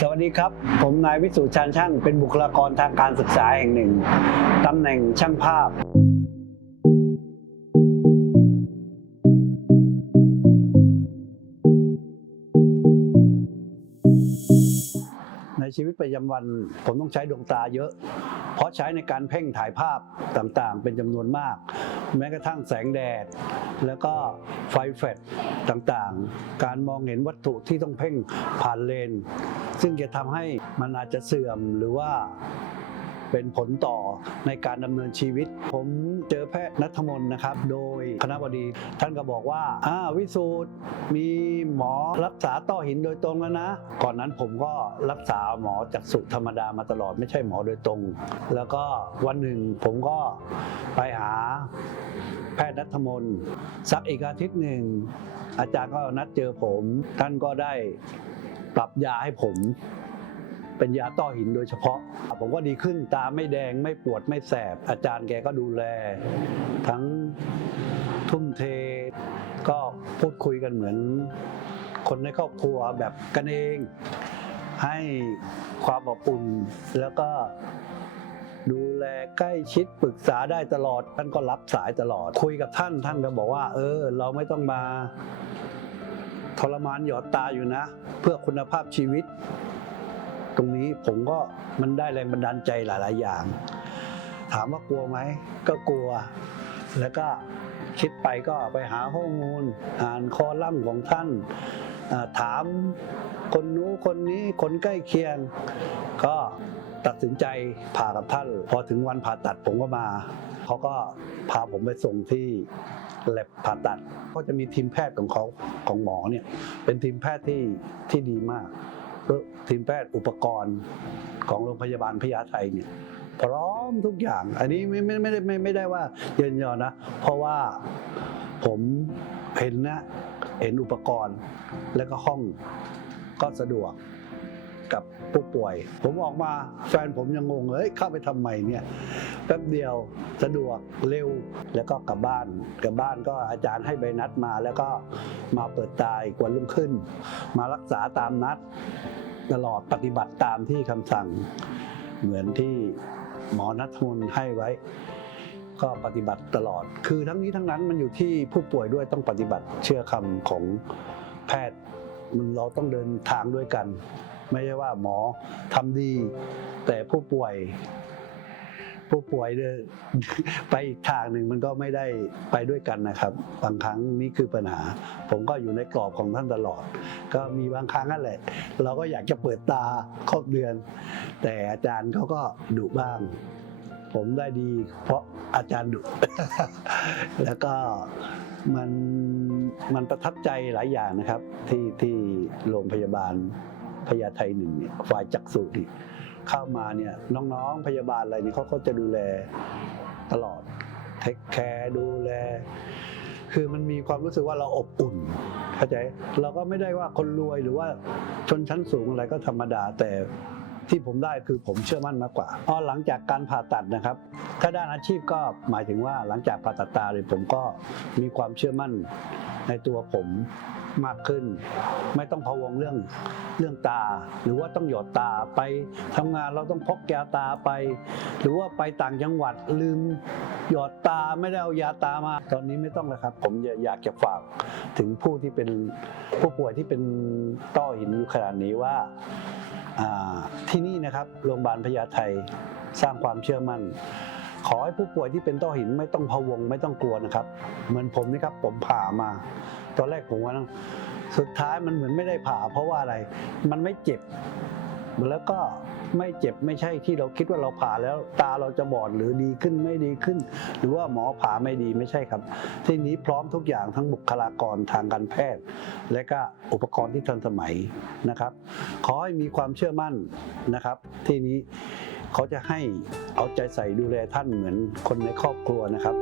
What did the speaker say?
สวัสดีครับ ผมนายวิสุทธิ์ชานช่าง เป็นบุคลากรทางการศึกษาแห่งหนึ่ง ตำแหน่งช่างภาพ ในชีวิตประจำวันผมต้องใช้ดวงตาเยอะ เพราะใช้ในการเพ่งถ่ายภาพต่างๆ เป็นจำนวนมาก แม้กระทั่งแสงแดด แล้วก็ไฟแฟลชต่างๆ การมองเห็นวัตถุที่ต้องเพ่งผ่านเลน ซึ่งจะทำให้มันอาจจะเสื่อมหรือว่าเป็นผลต่อในการดำเนินชีวิต ผมเจอแพทย์นัทมนนะครับ โดยคณะบดี ท่านก็บอกว่าอ่าวิสูตรมีหมอรักษาต้อหินโดยตรงแล้วนะ ก่อนนั้นผมก็รักษาหมอจากสุธรรมดามาตลอดไม่ใช่หมอโดยตรง แล้วก็วันหนึ่งผมก็ไปหา ย์นัทมนต์สักอีกอาทิตย์หนึ่ง อาจารย์ก็นัดเจอผม ท่านก็ได้ปรับยาให้ผม เป็นยาต้อหินโดยเฉพาะ ผมก็ดีขึ้นตาไม่แดงไม่ปวดไม่แสบ อาจารย์แกก็ดูแล ทั้งทุ่มเท ก็พูดคุยกันเหมือน คนในครอบครัวแบบกันเองให้ความอบอุ่นแล้วก็ ดูแลใกล้ชิดปรึกษาได้ตลอด ท่านก็รับสายตลอด คุยกับท่านท่านก็บอกว่า เออ เราไม่ต้องมาทรมานหยอดตาอยู่นะ เพื่อคุณภาพชีวิต ตรงนี้ผมก็มันได้แรงบันดาลใจหลาย ๆ อย่าง ถามว่ากลัวไหมก็กลัว แล้วก็คิดไปก็ไปหาข้อมูล อ่านคอลัมน์ของท่านถามคนนู้คนนี้คนใกล้เคียง ก็ ตัดสินใจผ่ากับท่าน พอถึงวันผ่าตัดผมก็มาเขาก็พาผมไปส่งที่แลบผ่าตัดก็จะมีทีมแพทย์ของเขาของหมอเนี่ยเป็นทีมแพทย์ที่ที่ดีมากทีมแพทย์อุปกรณ์ของโรงพยาบาลพญาไทเนี่ยพร้อมทุกอย่าง อันนี้ไม่ไม่ไม่ได้ไม่ไม่ได้ว่าเยินยอนะ เพราะว่าผมเห็นนะ เห็นอุปกรณ์แล้วก็ห้องก็สะดวก กับผู้ป่วย ผมออกมาแฟนผมยังงงเลยเอ้ยเข้าไปทำไมเนี่ยแป๊บเดียวสะดวกเร็วแล้วก็กลับบ้านกลับบ้านก็อาจารย์ให้ใบนัดมา แล้วก็มาเปิดตาอีกวนรุ่งขึ้น มารักษาตามนัด ตลอดปฏิบัติตามที่คำสั่ง เหมือนที่หมอนัทมนให้ไว้ ก็ปฏิบัติตลอด คือทั้งนี้ทั้งนั้นมันอยู่ที่ผู้ป่วยด้วยต้องปฏิบัติเชื่อคำของแพทย์ มันเราต้องเดินทางด้วยกัน ไม่ใช่ว่าหมอทำดี แต่ผู้ป่วย ผู้ป่วยเดินไปอีกทางหนึ่งมันก็ไม่ได้ไปด้วยกันนะครับ บางครั้งนี่คือปัญหา ผมก็อยู่ในกรอบของท่านตลอด ก็มีบางครั้งนั่นแหละ เราก็อยากจะเปิดตาครบเดือน แต่อาจารย์เขาก็ดุบ้างผมได้ดีเพราะอาจารย์ดุ แล้วก็มันมันประทับใจหลายอย่างนะครับ ที่ที่โรงพยาบาล พญาไทหนึ่งเนี่ยฝ่ายจักษุนี่เข้ามาเนี่ยน้องๆพยาบาลอะไรนี่เขาก็จะดูแลตลอดเทคแคร์ดูแล คือมันมีความรู้สึกว่าเราอบอุ่นเข้าใจเราก็ไม่ได้ว่าคนรวยหรือว่าชนชั้นสูงอะไรก็ธรรมดาแต่ที่ผมได้คือผมเชื่อมั่นมากกว่าพอหลังจากการผ่าตัดนะครับ ถ้าด้านอาชีพก็หมายถึงว่าหลังจากผ่าตัดตาเลยผมก็มีความเชื่อมั่นในตัวผม มากขึ้น ไม่ต้องพะวงเรื่องเรื่องตา หรือว่าต้องหยอดตาไปทำงานเราต้องพกยาตาไป หรือว่าไปต่างจังหวัดลืมหยอดตาไม่ได้เอายาตามา ตอนนี้ไม่ต้องแล้วครับ ผมอยากจะฝากถึงผู้ที่เป็นผู้ป่วยที่เป็นต้อหินอยู่ขนาดนี้ว่าที่นี่นะครับโรงพยาบาลพญาไทสร้างความเชื่อมั่น ขอให้ผู้ป่วยที่เป็นต้อหินไม่ต้องพะวงไม่ต้องกลัวนะครับ เหมือนผมนี่ครับผมผ่ามา ตอนแรกผมว่าสุดท้ายมันเหมือนไม่ได้ผ่า เพราะว่าอะไร มันไม่เจ็บแล้วก็ไม่เจ็บไม่ใช่ที่เราคิดว่าเราผ่าแล้วตาเราจะบอดหรือดีขึ้นไม่ดีขึ้น หรือว่าหมอผ่าไม่ดีไม่ใช่ครับ ที่นี้พร้อมทุกอย่างทั้งบุคลากรทางการแพทย์ และก็อุปกรณ์ที่ทันสมัยนะครับ ขอให้มีความเชื่อมั่นนะครับ ที่นี้ เขาจะให้เอาใจใส่ดูแลท่านเหมือนคนในครอบครัวนะครับ